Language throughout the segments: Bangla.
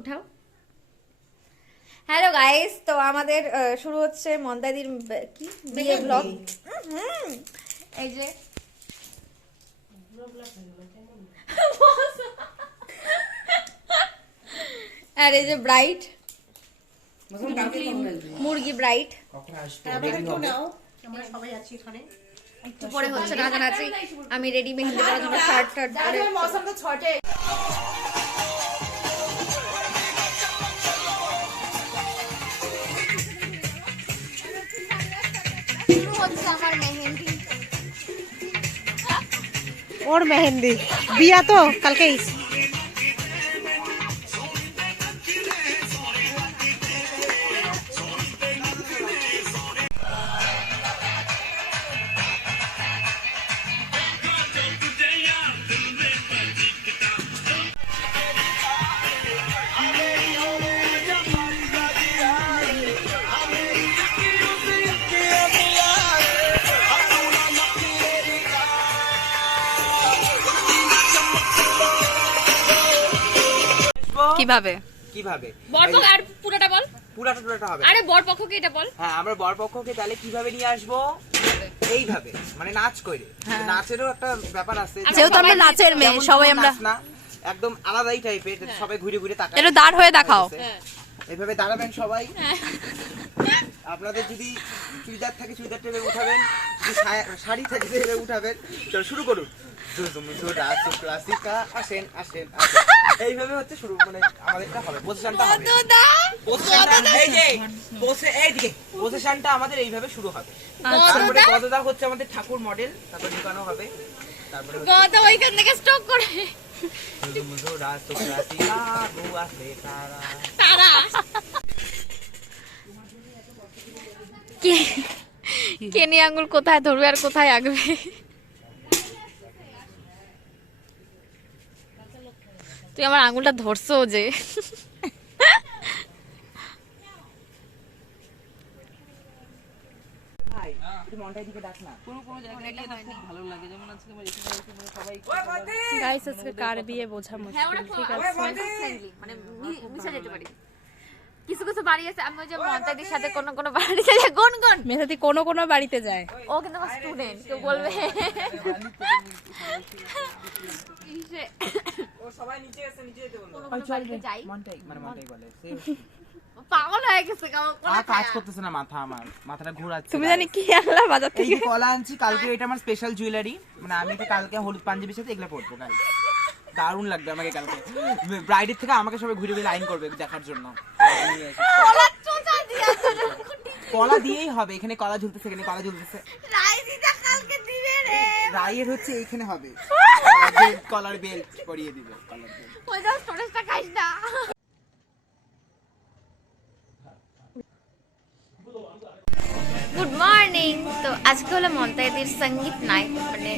উঠাও। হ্যালো গাইস, তো আমাদের শুরু হচ্ছে মন্দাদির কি বিয়ে ব্লগ। এই যে আর এই যে ব্রাইট মুরগি ব্রাইট একটু পরে হচ্ছে নাচানাচি। আমি রেডি মেহেন্দি করার জন্য শার্ট টার্ট পরে। ওর মেহেন্দি বিয়া তো কালকেই। কিভাবে কিভাবে বরপক্ষ আর পুরোটা বল, পুরাটা হবে। আরে বরপক্ষকে এটা বল। হ্যাঁ, আমরা বরপক্ষকে তাহলে কিভাবে নিয়ে আসবো, এইভাবে মানে নাচ করে। নাচেরও একটা ব্যাপার আছে, যেহেতু আমরা নাচের মেয়ে, সবাই আমরা না একদম আলাদাই টাইপের। সবাই ঘুরে ঘুরে তাকায়, একটু দাঁড় হয়ে দেখাও। এইভাবে দাঁড়াবেন সবাই। আপনাদের যদি চুড়িদার থাকে চুড়িদার টেনে উঠাবেন, যদি শাড়ি থাকে সেভাবে উঠাবেন। চলো শুরু করুন। আসেন আসেন আসেন, এইভাবে হচ্ছে শুরু, মানে আমাদেরটা হবে, পজিশনটা হবে, পজিশনটা আমাদের এইভাবে শুরু হবে। তারপরে গদদা হচ্ছে আমাদের ঠাকুর মডেল, তারপর ঢুকানো হবে, তারপরে গদা ওইখান থেকে স্টক করে তারা কেনি আঙ্গুল কোথায় ধরবে আর কোথায় আগবে। তুই আমার আঙ্গুলটা ধরছো যে। গাইস আজকে কার বিয়ে বোঝা মুশকিল, ঠিক আছে? মানে মিশা যেতে পারি। কিছু কিছু বাড়ি আছে, আমি ওই যে মন্তাদির সাথে কোন কোন বাড়িতে যাই, গুনগুন মেধাদি কোন কোন বাড়িতে যায়। ও কিন্তু আমার স্টুডেন্ট, কেউ বলবে ও সবাই নিচে আছে, নিচে যেতে বলবো। কোন বাড়িতে যাই, মনটাই মানে মনটাই বলে পাগল হয়ে গেছে কাজ করতেছে না, মাথাটা ঘোরাচ্ছে। তুমি জানি কি আনলা বাজার এই থেকে? কলা আনছি কালকে, এটা আমার স্পেশাল জুয়েলারি। মানে আমি তো কালকে হলুদ পাঞ্জাবির সাথে এগুলো পরবো, গাইস দারুণ লাগবে আমাকে কালকে। ব্রাইডের থেকে আমাকে সবাই ঘুরে ঘুরে লাইন করবে দেখার জন্য। কলা দিয়েই হবে, এখানে কলা ঝুলতেছে, এখানে কলা ঝুলতেছে। রাইয়ের হচ্ছে এইখানে হবে, কলার বেল্ট পরিয়ে দিব, কলার বেল্ট। ওই দাও স্টোরেজটা খাইস না। Good morning. তো আজকে হলো মন্তাদির সঙ্গীত নাইট, মানে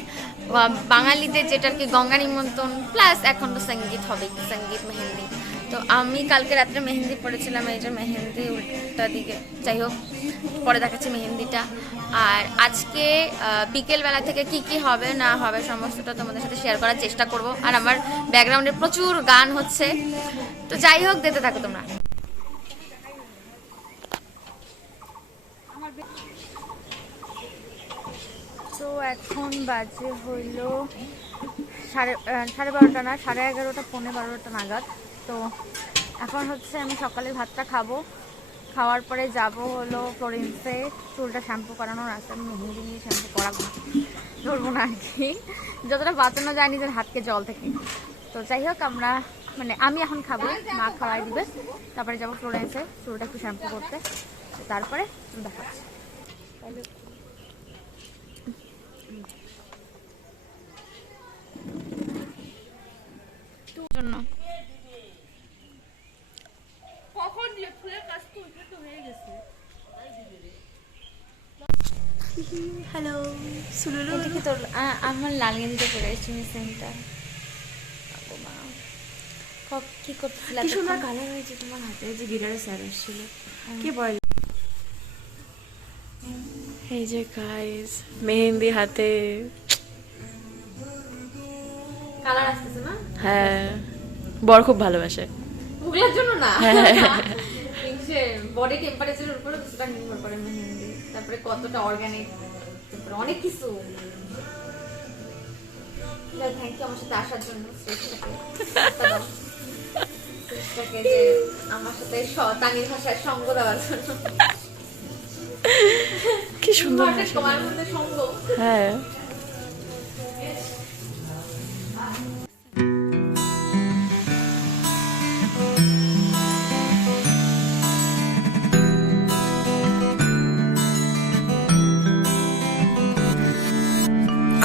বাঙালিদের যেটা আর কি গঙ্গা নিমন্ত্রণ প্লাস এখন তো সঙ্গীত হবে, সঙ্গীত মেহেন্দি। তো আমি কালকে রাত্রে মেহেন্দি পড়েছিলাম, এই যে মেহেন্দি উল্টা দিকে, যাই হোক পরে দেখাচ্ছি মেহেন্দিটা। আর আজকে বিকেলবেলা থেকে কি কি হবে না হবে সমস্তটা তোমাদের সাথে শেয়ার করার চেষ্টা করব। আর আমার ব্যাকগ্রাউন্ডে প্রচুর গান হচ্ছে, তো যাই হোক দেখতে থাকো তোমরা। তো এখন বাজে হইল 12:30 না, 11:30, 12:45 নাগাদ। তো এখন হচ্ছে আমি সকালে ভাতটা খাবো, খাওয়ার পরে যাব হলো ফ্লোরেন্সে চুলটা শ্যাম্পু করানোর আছে। আমি মেহেন্দি নিয়ে শ্যাম্পু করাবো, ধরবো না আর কি, যতটা বাঁচানো যায় নিজের হাতকে জল থেকে। তো যাই হোক আমরা মানে আমি এখন খাবো, মা খাওয়াই দিবে, তারপরে যাবো ফ্লোরেন্সে চুলটা একটু শ্যাম্পু করতে, তারপরে দেখাচ্ছি। জন্য হ্যালো সুলুলু, এটা কি তোর আমার লাল গেঞ্জিটা পরে এসেছি সেন্টার। কি করতেছিল? কি সুন্দর কালার হয়েছে তোমার হাতে, যে গিটারে স্যার আসছিল, কি বল। এই যে গাইস মেহেন্দি হাতে, কালার আসতেছে না? হ্যাঁ বর খুব ভালোবাসে। ওগুলোর জন্য না, বডি টেম্পারেচারের উপরে কিছুটা নির্ভর করে মেহেন্দি, তারপরে কতটা অর্গানিক, তারপরে অনেক কিছু। থ্যাংক ইউ আমার সাথে আসার জন্য, শ্রেষ্ঠাকে যে আমার সাথে তানির ভাষায় সঙ্গ দেওয়ার জন্য। কি সুন্দর তোমার মধ্যে সঙ্গ। হ্যাঁ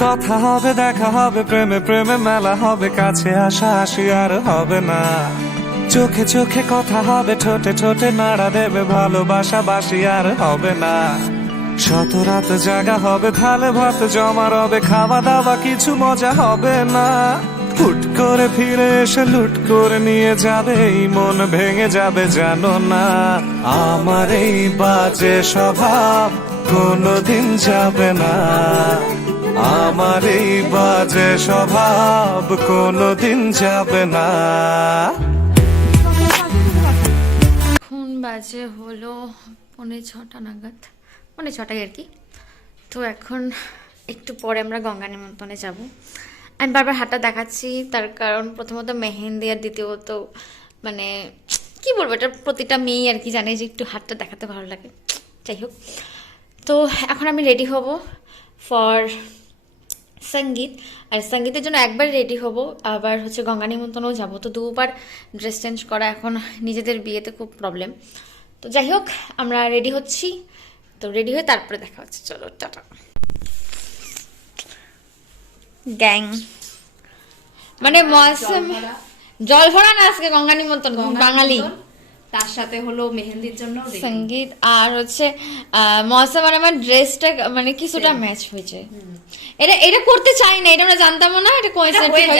কথা হবে, দেখা হবে, প্রেমে প্রেমে মেলা হবে, কাছে আসা আসি আর হবে না। চোখে চোখে কথা হবে, ঠোঁটে ঠোঁটে নাড়া দেবে, ভালোবাসা বাসি আর হবে না। শত রাত জাগা হবে, থালে ভাত জমা রবে, খাওয়া দাওয়া কিছু মজা হবে না। হুট করে ফিরে এসে লুট করে নিয়ে যাবে, এই মন ভেঙে যাবে জানো না। আমার এই বাজে স্বভাব কোনোদিন যাবে না, আমার এই বাজে স্বভাব কোনোদিন যাবে না। এখন বাজে হলো 6:45 নাগাদ, 6:45 আর কি। তো এখন একটু পরে আমরা গঙ্গা নিমন্ত্রণে যাব। আমি বারবার হাতটা দেখাচ্ছি, তার কারণ প্রথমত মেহেন্দি, আর দ্বিতীয়ত মানে কি বলবো, এটা প্রতিটা মেয়ে আর কি জানে যে একটু হাতটা দেখাতে ভালো লাগে। যাই হোক, তো এখন আমি রেডি হব ফর সঙ্গীত। আর সঙ্গীতের জন্য একবার রেডি হব, আবার হচ্ছে গঙ্গা নিমন্ত্রণেও যাবো, তো দুবার ড্রেস চেঞ্জ করা এখন নিজেদের বিয়েতে খুব প্রবলেম। তো যাই হোক, আমরা রেডি হচ্ছি, তো রেডি হয়ে তারপরে দেখা হচ্ছে। চলো টাটা গ্যাং। মানে মৌসুম জল ভরা না, আজকে গঙ্গা নিমন্ত্রণ, বাঙালি, তার সাথে হলো মেহেন্দির জন্য সঙ্গীত, আর হচ্ছে মৌসুম আর আমার ড্রেসটা মানে কিছুটা ম্যাচ হয়েছে। এটা করতে চাই না, এটা আমরা জানতামও না, এটা কোইন্সিডেন্ট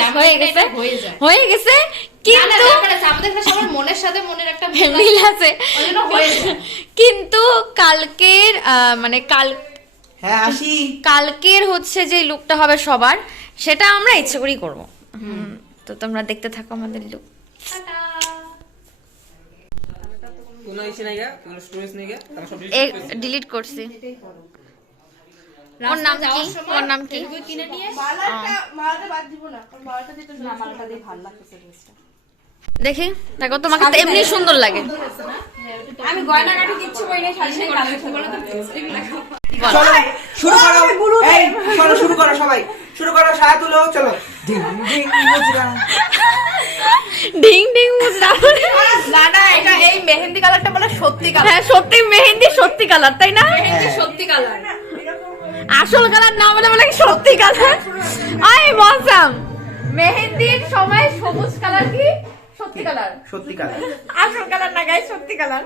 হয়ে গেছে, কিন্তু আমাদের সবার মনের সাথে মনের একটা মিল আছে। কিন্তু কালকের মানে হ্যাঁ আসি, কালকের হচ্ছে যে লুকটা হবে সবার, সেটা আমরা ইচ্ছে করেই করবো। তো তোমরা দেখতে থাকো আমাদের লুক। কোনো ইস্যু নাই গা, কোনো স্টোরেজ নেই গা, আমরা সব ডিলিট করছি। ওর নাম কি? ওর নাম কি? কিনে নিয়ে মালাটা বাদ দিব না, কারণ মালাটা দিতে না, মালাটা দিয়ে ভালো লাগতেছে ড্রেসটা। দেখি, দেখো তোমাকে তো এমনি সুন্দর লাগে। আমি গয়না কাটি কিচ্ছু করি নাই, শাড়ি কালেকশন বলে তো চলো শুরু করো, এই চলো শুরু করো, সবাই শুরু করো, সায়া তুলো, চলো। ঢিং ঢিং মুজরা, ঢিং ঢিং মুজরা। না না, এটা এই মেহেন্দি কালারটা বলে সত্যি কালার। হ্যাঁ সত্যি মেহেন্দি সত্যি কালার, তাই না? মেহেন্দি সত্যি কালার, আসল কালার না বলে বলে সত্যি কালার। আই মৌসুম, মেহেন্দির সময় সবুজ কালার কি সত্যি কালার? সত্যি কালার, আসল কালার না গাইস, সত্যি কালার।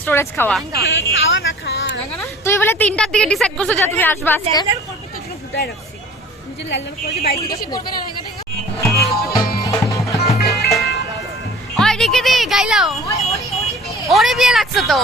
স্টোরেজ খাওয়া তুই বলে 3টার দিকে ডিসাইড করছো যে তুমি আসবে আজকে ওই দিকে দি গাইলাও ওরে বিয়ে লাগছে তো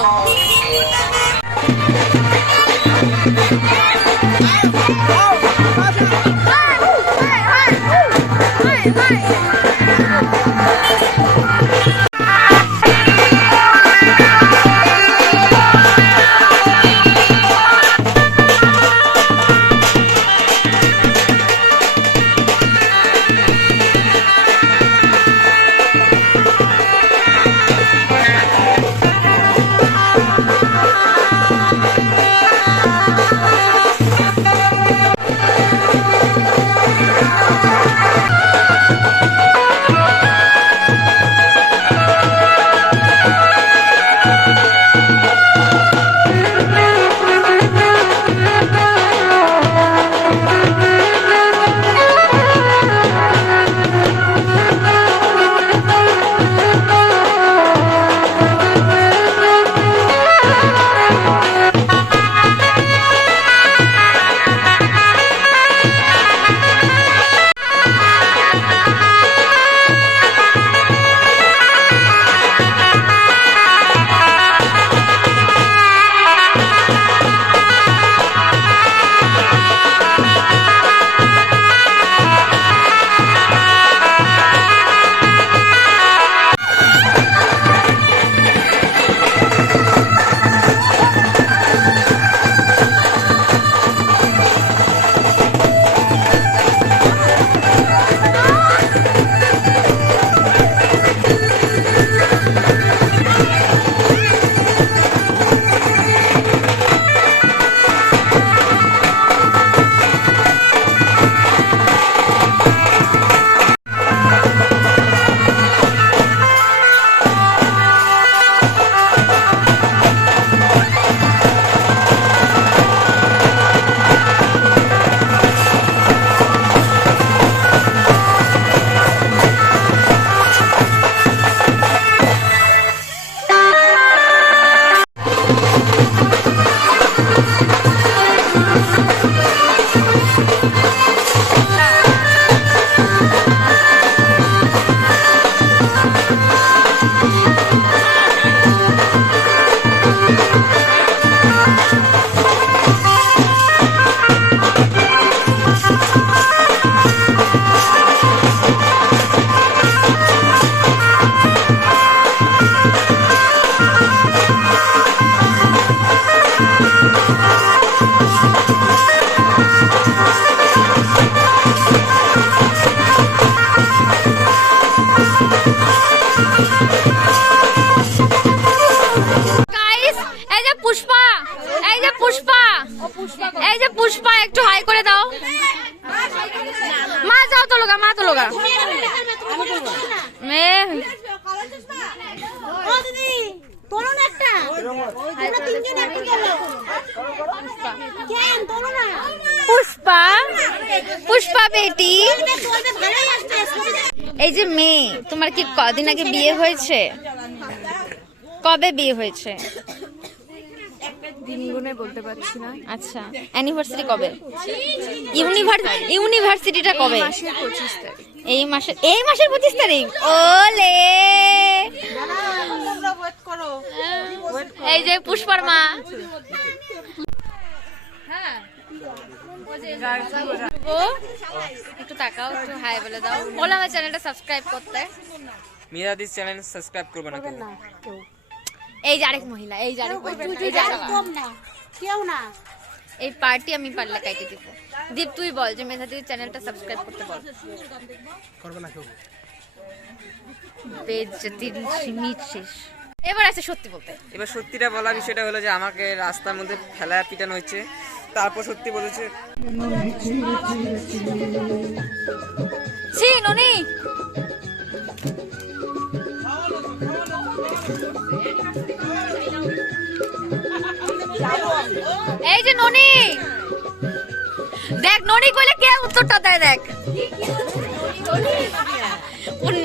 পুষ্পা একটু হাই করে দাও মা যাও তো লোগা পুষ্পা বেটি এই যে মেয়ে তোমার কি কদিন আগে বিয়ে হয়েছে কবে বিয়ে হয়েছে দিনগুনে বলতে পারছি না আচ্ছা অ্যানিভার্সারি কবে ইউনিভার্সিটিটা কবে এই মাসের 25 তারিখ ওলে এই যে পুষ্পার মা একটু তাকাও একটু হাই বলে দাও বলো আমার চ্যানেলটা সাবস্ক্রাইব করতে মিরাদিস চ্যানেল সাবস্ক্রাইব করবে না এই যে আরেক মহিলা এই যে এই পার্টি আমি পারলে কাইটে দিব দীপ তুই বল যে মেধাদির চ্যানেলটা সাবস্ক্রাইব করতে বল করবে না কেউ বেজ্জতির সীমিত শেষ এবার আছে সত্যি বলতে এবার সত্যিটা বলা বিষয়টা হলো যে আমাকে রাস্তার মধ্যে ফেলায় পিটানো হচ্ছে তারপর সত্যি বলেছে ছি ননি এই যে ননি দেখ ননি কইলে কে উত্তরটা দেয় দেখ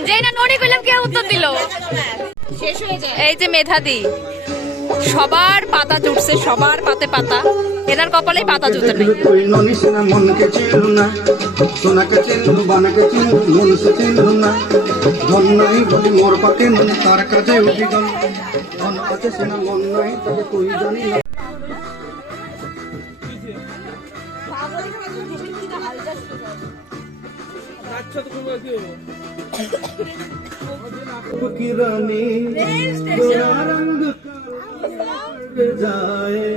যে এই না নড়ি কইলাম কে উত্তর দিল? এই যে মেধাদি, সবার পাতা জুটছে, সবার পাতে পাতা, এনার কপালে পাতা জুটে নেই। कोई नोनी से ना मन के चिलना सोना के चिन्ह बन के चिन्ह मन से चिलना धन नहीं बोली मोर पाके मन तार काजे उठी गल धन আছে से ना मन नहीं तके कोई जानी ना की रानी गोरा रंग जाए